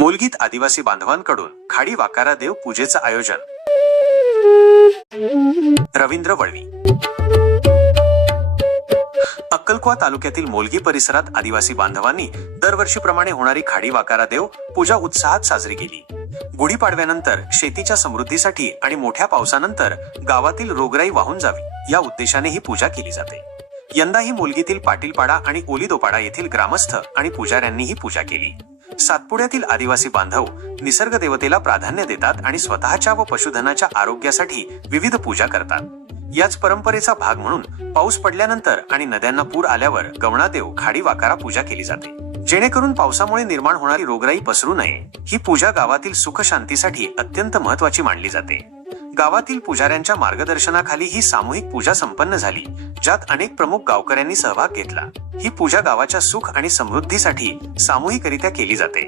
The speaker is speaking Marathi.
मोलगीत आदिवासी बांधवांकडून खाडी वाकारा देव पूजेचं आयोजन. रवींद्र वळवी. अक्कलकुवा तालुक्यातील मोलगी परिसरात आदिवासी बांधवांनी दरवर्षीप्रमाणे होणारी खाडी वाकारा देव पूजा उत्साहात साजरी केली. गुढीपाडव्यानंतर शेतीच्या समृद्धीसाठी आणि मोठ्या पावसानंतर गावातील रोगराई वाहून जावी या उद्देशाने ही पूजा केली जाते. यंदाही मुलगीतील पाटीलपाडा आणि ओलिदोपाडा येथील ग्रामस्थ आणि पुजाऱ्यांनी ही पूजा केली. सातपुड्यातील आदिवासी बांधव निसर्ग देवतेला प्राधान्य देतात आणि स्वतःच्या व पशुधनाच्या आरोग्यासाठी विविध पूजा करतात. याच परंपरेचा भाग म्हणून पाऊस पडल्यानंतर आणि नद्यांना पूर आल्यावर गवणादेव खाडी वाकारा पूजा केली जाते. जेणेकरून पावसामुळे निर्माण होणारी रोगराई पसरू नये. ही पूजा गावातील सुख शांतीसाठी अत्यंत महत्वाची मानली जाते. गावातील पुजाऱ्यांच्या मार्गदर्शनाखाली ही सामूहिक पूजा संपन्न झाली ज्यात अनेक प्रमुख गावकऱ्यांनी सहभाग घेतला. ही पूजा गावाच्या सुख आणि समृद्धीसाठी सामूहिकरित्या केली जाते.